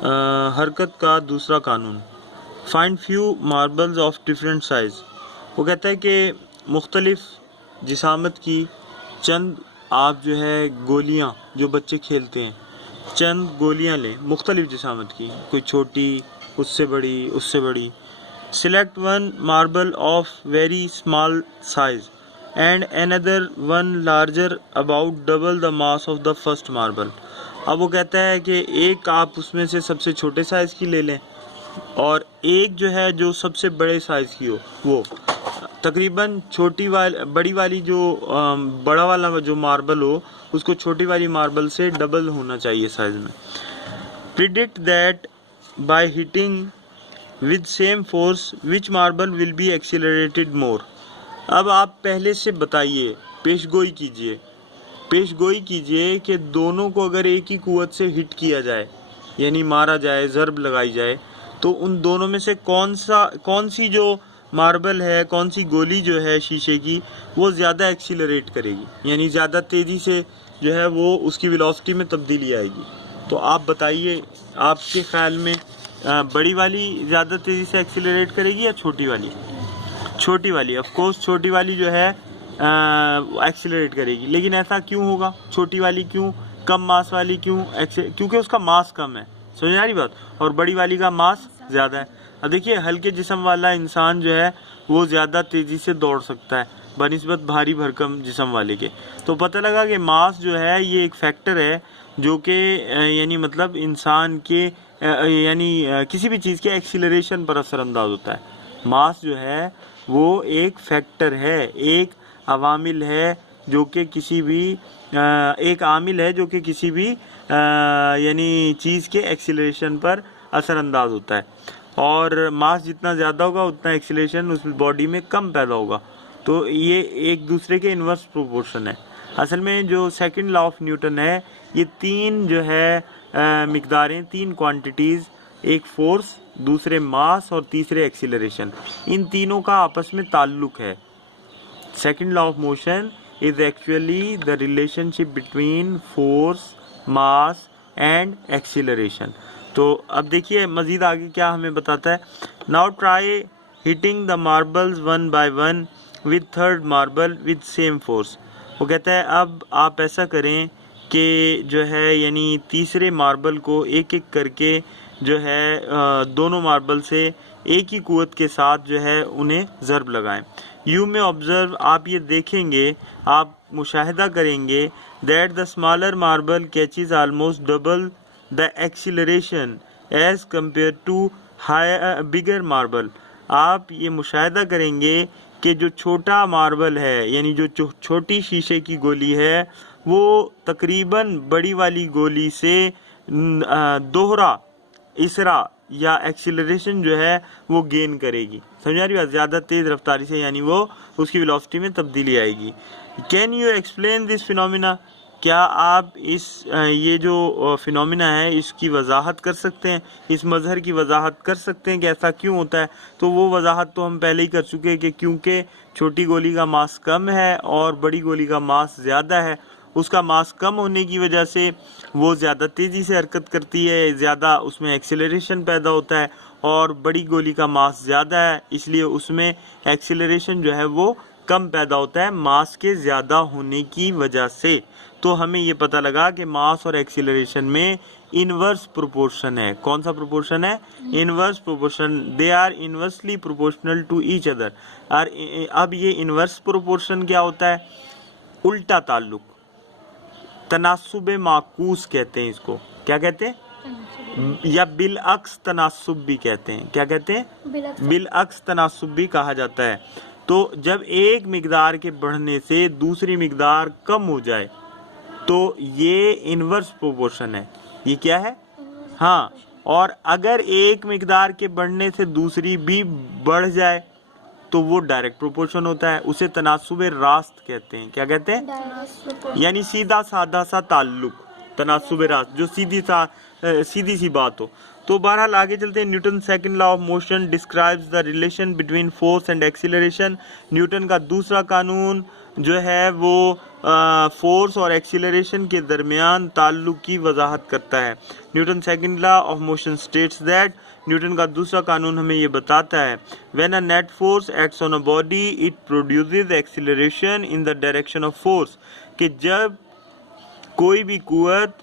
हरकत का दूसरा कानून। Find few marbles of different size. वो कहता है कि मुख्तलिफ जिसामत की चंद आप जो है गोलियाँ, जो बच्चे खेलते हैं, चंद गोलियाँ लें मुख्तलिफ जिसामत की, कोई छोटी, उससे बड़ी, उससे बड़ी। Select one marble of very small size and another one larger about double the mass of the first marble. अब वो कहता है कि एक आप उसमें से सबसे छोटे साइज़ की ले लें और एक जो है जो सबसे बड़े साइज़ की हो, वो तकरीबन बड़ी वाली जो बड़ा वाला जो मार्बल हो उसको छोटी वाली मार्बल से डबल होना चाहिए साइज़ में। Predict that by hitting with same force which marble will be accelerated more. अब आप पहले से बताइए, पेशगोई कीजिए कि दोनों को अगर एक ही कुव्वत से हिट किया जाए, यानी मारा जाए, ज़रब लगाई जाए, तो उन दोनों में से कौन सी जो मार्बल है, कौन सी गोली जो है शीशे की, वो ज़्यादा एक्सीलरेट करेगी, यानी ज़्यादा तेज़ी से जो है वो उसकी वेलोसिटी में तब्दीली आएगी। तो आप बताइए, आपके ख्याल में बड़ी वाली ज़्यादा तेज़ी से एक्सीलरेट करेगी या छोटी वाली? छोटी वाली। ऑफ कोर्स छोटी वाली जो है एक्सीलरेट करेगी। लेकिन ऐसा क्यों होगा? छोटी वाली क्यों, कम मास वाली क्यों? क्योंकि उसका मास कम है, समझ आ रही बात, और बड़ी वाली का मास ज़्यादा है। अब देखिए, हल्के जिस्म वाला इंसान जो है वो ज़्यादा तेज़ी से दौड़ सकता है बनिस्बत भारी भरकम जिस्म वाले के। तो पता लगा कि मास जो है ये एक फैक्टर है जो कि यानी मतलब इंसान के यानी किसी भी चीज़ के एक्सीलरेशन पर असरअंदाज होता है। मास जो है वो एक फैक्टर है, एक अवामिल है जो कि किसी भी एक आमिल है जो कि किसी भी यानी चीज़ के एक्सीलरेशन पर असरअंदाज होता है। और मास जितना ज़्यादा होगा उतना एक्सीलरेशन उस बॉडी में कम पैदा होगा। तो ये एक दूसरे के इन्वर्स प्रोपोर्शन है। असल में जो सेकंड लॉ ऑफ न्यूटन है, ये तीन जो है मिकदारें, तीन क्वांटिटीज़, एक फोर्स, दूसरे मास और तीसरे एक्सीलरेशन, इन तीनों का आपस में ताल्लुक है। Second law of motion is actually the relationship between force, mass and acceleration. तो अब देखिए मज़ीद आगे क्या हमें बताता है। Now try hitting the marbles one by one with third marble with same force. वो कहता है अब आप ऐसा करें कि जो है यानी तीसरे मार्बल को एक एक करके जो है दोनों मार्बल से एक ही कुव्वत के साथ जो है उन्हें ज़रब लगाएं। यू में ऑब्जर्व, आप ये देखेंगे, आप मुशाहिदा करेंगे that the smaller marble catches almost double the acceleration as compare to bigger marble. आप ये मुशाहिदा करेंगे कि जो छोटा मार्बल है, यानी जो छोटी शीशे की गोली है, वो तकरीबन बड़ी वाली गोली से दोहरा इसरा या एक्सीलरेशन जो है वो गेन करेगी। समझ आ रही बात? ज़्यादा तेज़ रफ्तारी से, यानी वो उसकी वेलोसिटी में तब्दीली आएगी। Can you explain this phenomena? क्या आप इस ये जो फिनोमिना है इसकी वजाहत कर सकते हैं, इस मज़हर की वजाहत कर सकते हैं कि ऐसा क्यों होता है? तो वो वजाहत तो हम पहले ही कर चुके हैं कि क्योंकि छोटी गोली का मास कम है और बड़ी गोली का मास ज़्यादा है। उसका मास कम होने की वजह से वो ज़्यादा तेज़ी से हरकत करती है, ज़्यादा उसमें एक्सीलरेशन पैदा होता है, और बड़ी गोली का मास ज़्यादा है इसलिए उसमें एक्सीलरेशन जो है वो कम पैदा होता है मास के ज़्यादा होने की वजह से। तो हमें ये पता लगा कि मास और एक्सीलरेशन में इनवर्स प्रोपोर्शन है। कौन सा प्रोपोर्शन है? Inverse proportion. They are inversely proportional to each other. और अब ये इनवर्स प्रोपोर्शन क्या होता है? उल्टा ताल्लुक, तनासुब माकूस कहते हैं इसको। क्या कहते हैं? या बिलअक्स तनासुब भी कहते हैं। क्या कहते हैं? बिलअक्स तनासुब भी कहा जाता है। तो जब एक मिकदार के बढ़ने से दूसरी मिकदार कम हो जाए तो ये इनवर्स प्रोपोर्शन है। ये क्या है? हाँ। और अगर एक मिकदार के बढ़ने से दूसरी भी बढ़ जाए तो वो डायरेक्ट प्रोपोर्शन होता है। उसे तनासुब रास्त कहते हैं। क्या कहते हैं? यानी सीधा साधा सा ताल्लुक, तनासुब रास्त, जो सीधी सी बात हो। तो बहरहाल आगे चलते हैं। Newton second law of motion describes the relation between force and acceleration. Newton का दूसरा कानून जो है वो फोर्स और एक्सीलरेशन के दरमियान ताल्लुक की वजाहत करता है। Newton second law of motion states that, Newton का दूसरा कानून हमें ये बताता है, when a net force acts on a body it produces acceleration in the direction of force, कि जब कोई भी कुव्वत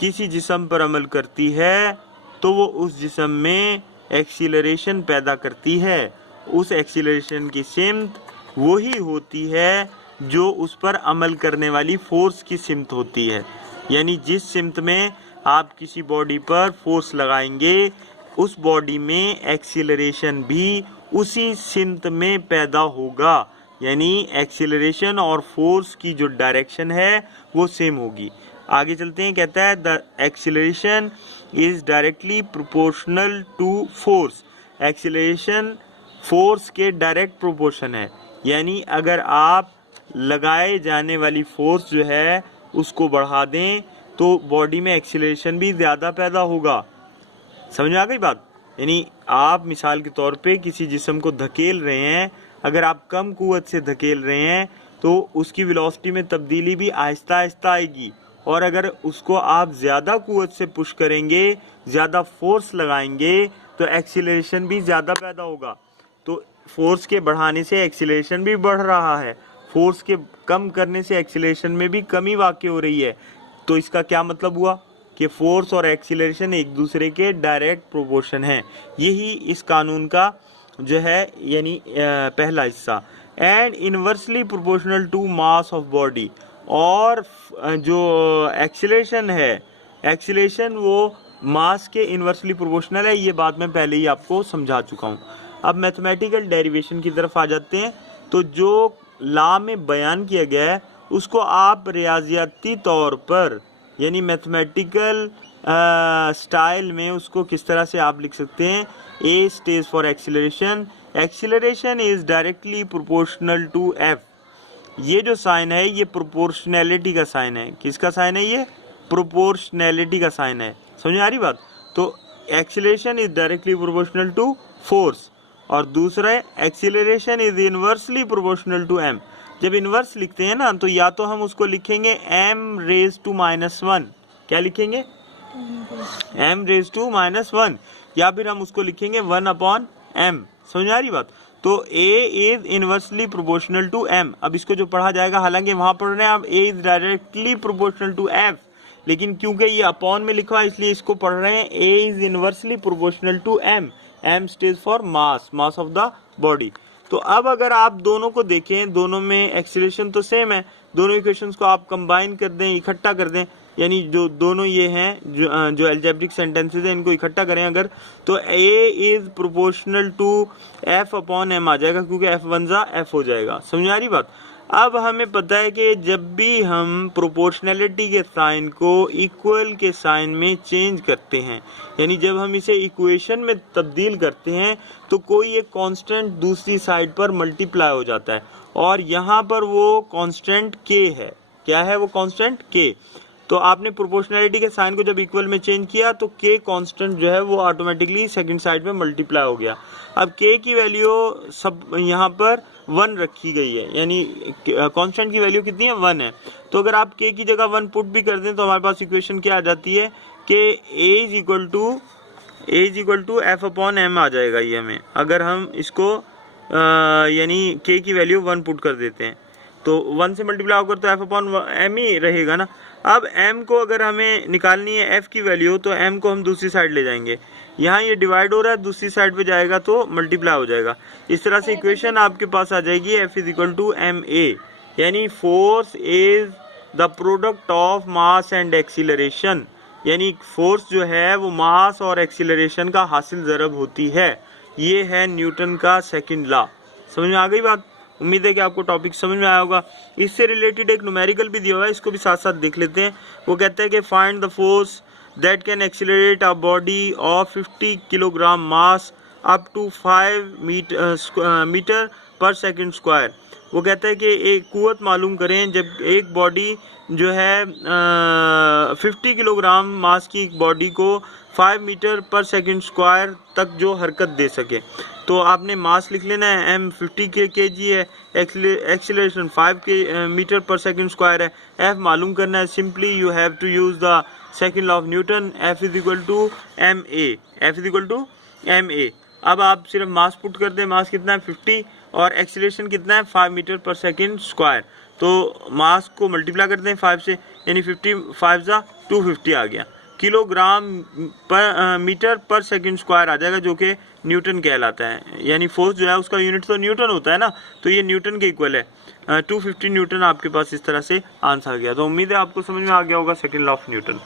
किसी जिस्म पर अमल करती है तो वो उस जिस्म में एक्सीलरेशन पैदा करती है। उस एक्सीलरेशन की सिमत वही होती है जो उस पर अमल करने वाली फोर्स की सिमत होती है। यानी जिस सिमत में आप किसी बॉडी पर फोर्स लगाएंगे उस बॉडी में एक्सीलरेशन भी उसी सिमत में पैदा होगा। यानी एक्सीलरेशन और फोर्स की जो डायरेक्शन है वो सेम होगी। आगे चलते हैं, कहता है the acceleration is directly proportional to force, acceleration force के डायरेक्ट प्रोपोर्शन है। यानी अगर आप लगाए जाने वाली फोर्स जो है उसको बढ़ा दें तो बॉडी में एक्सीलरेशन भी ज़्यादा पैदा होगा। समझ में आ गई बात? यानी आप मिसाल के तौर पे किसी जिस्म को धकेल रहे हैं, अगर आप कम कुव्वत से धकेल रहे हैं तो उसकी वेलोसिटी में तब्दीली भी आहिस्ता आहिस्ता आएगी, और अगर उसको आप ज़्यादा कुव्वत से पुश करेंगे, ज़्यादा फोर्स लगाएंगे तो एक्सीलरेशन भी ज़्यादा पैदा होगा। तो फोर्स के बढ़ाने से एक्सीलरेशन भी बढ़ रहा है, फोर्स के कम करने से एक्सीलरेशन में भी कमी वाक़ई हो रही है। तो इसका क्या मतलब हुआ कि फोर्स और एक्सीलरेशन एक दूसरे के डायरेक्ट प्रोपोर्शन है। यही इस कानून का जो है यानी पहला हिस्सा। And inversely proportional to mass of body, और जो एक्सीलरेशन है, एक्सीलरेशन वो मास के इनवर्सली प्रोपोर्शनल है। ये बात मैं पहले ही आपको समझा चुका हूँ। अब मैथमेटिकल डेरिवेशन की तरफ आ जाते हैं। तो जो लॉ में बयान किया गया है उसको आप रियाजियाती तौर पर यानी मैथमेटिकल स्टाइल में उसको किस तरह से आप लिख सकते हैं, a stage for acceleration, acceleration is directly proportional to F. ये जो साइन है ये प्रोपोर्शनैलिटी का साइन है। किसका साइन है? ये प्रोपोर्शनैलिटी का साइन है। समझ में आ रही बात? तो acceleration is directly proportional to force, और दूसरा है acceleration is inversely proportional to M. जब इनवर्स लिखते हैं ना तो या तो हम उसको लिखेंगे m रेज टू -1, क्या लिखेंगे? m रेज टू -1, या फिर हम उसको लिखेंगे 1/m। समझ में आ रही बात? तो a is inversely proportional to m। अब इसको जो पढ़ा जाएगा, हालांकि वहां पढ़ रहे हैं आप a is directly proportional to f, लेकिन क्योंकि ये अपॉन में लिखा है इसलिए इसको पढ़ रहे हैं a is inversely proportional to m। m stage for mass, mass of the body. तो अब अगर आप दोनों को देखें, दोनों में एक्सीलरेशन तो सेम है, दोनों इक्वेशंस को आप कंबाइन कर दें, इकट्ठा कर दें, यानी जो दोनों ये हैं जो अलजेब्रिक सेंटेंसेस हैं इनको इकट्ठा करें अगर, तो a is proportional to f/m आ जाएगा, क्योंकि f1 जा f हो जाएगा। समझ आ रही बात? अब हमें पता है कि जब भी हम प्रोपोर्शनैलिटी के साइन को इक्वल के साइन में चेंज करते हैं, यानी जब हम इसे इक्वेशन में तब्दील करते हैं तो कोई एक कांस्टेंट दूसरी साइड पर मल्टीप्लाई हो जाता है, और यहाँ पर वो कांस्टेंट k है। क्या है वो कांस्टेंट? k। तो आपने प्रोपोर्शनैलिटी के साइन को जब इक्वल में चेंज किया तो k कांस्टेंट जो है वो ऑटोमेटिकली सेकंड साइड में मल्टीप्लाई हो गया। अब k की वैल्यू सब यहाँ पर 1 रखी गई है, यानी कांस्टेंट की वैल्यू कितनी है? 1 है। तो अगर आप k की जगह 1 पुट भी कर दें तो हमारे पास इक्वेशन क्या आ जाती है कि a is equal to f/m आ जाएगा। ये हमें अगर हम इसको यानी k की वैल्यू 1 पुट कर देते हैं तो 1 से मल्टीप्लाई होकर तो f/m ही रहेगा ना। अब m को अगर हमें निकालनी है f की वैल्यू तो m को हम दूसरी साइड ले जाएंगे, यहाँ ये डिवाइड हो रहा है, दूसरी साइड पे जाएगा तो मल्टीप्लाई हो जाएगा। इस तरह से इक्वेशन आपके पास आ जाएगी f is equal to ma, यानी force is the product of mass and acceleration, यानी फोर्स जो है वो मास और एक्सीलरेशन का हासिल ज़रब होती है। ये है न्यूटन का सेकंड लॉ। समझ में आ गई बात? उम्मीद है कि आपको टॉपिक समझ में आया होगा। इससे रिलेटेड एक न्यूमेरिकल भी दिया हुआ है, इसको भी साथ साथ देख लेते हैं। वो कहता है कि find the force that can accelerate a body of 50 kilogram mass up to 5 metre per second square. वो कहता है कि एक कुव्वत मालूम करें जब एक बॉडी जो है 50 किलोग्राम मास की एक बॉडी को 5 मीटर पर सेकंड स्क्वायर तक जो हरकत दे सके। तो आपने मास लिख लेना है, m 50 kg है, acceleration 5 metre per second square है, f मालूम करना है। Simply you have to use the second law of Newton, f is equal to ma। अब आप सिर्फ मास पुट कर दें, मास कितना है 50 और एक्सीलरेशन कितना है 5 मीटर पर सेकंड स्क्वायर। तो मास को मल्टीप्लाई करते हैं 5 से, यानी 50 5 जा 250 आ गया, किलोग्राम पर मीटर पर सेकंड स्क्वायर आ जाएगा, जो कि न्यूटन कहलाता है। यानी फोर्स जो है उसका यूनिट तो न्यूटन होता है ना, तो ये न्यूटन के इक्वल है। 250 न्यूटन आपके पास इस तरह से आंसर आ गया। तो उम्मीद है आपको समझ में आ गया होगा सेकंड लॉ ऑफ न्यूटन।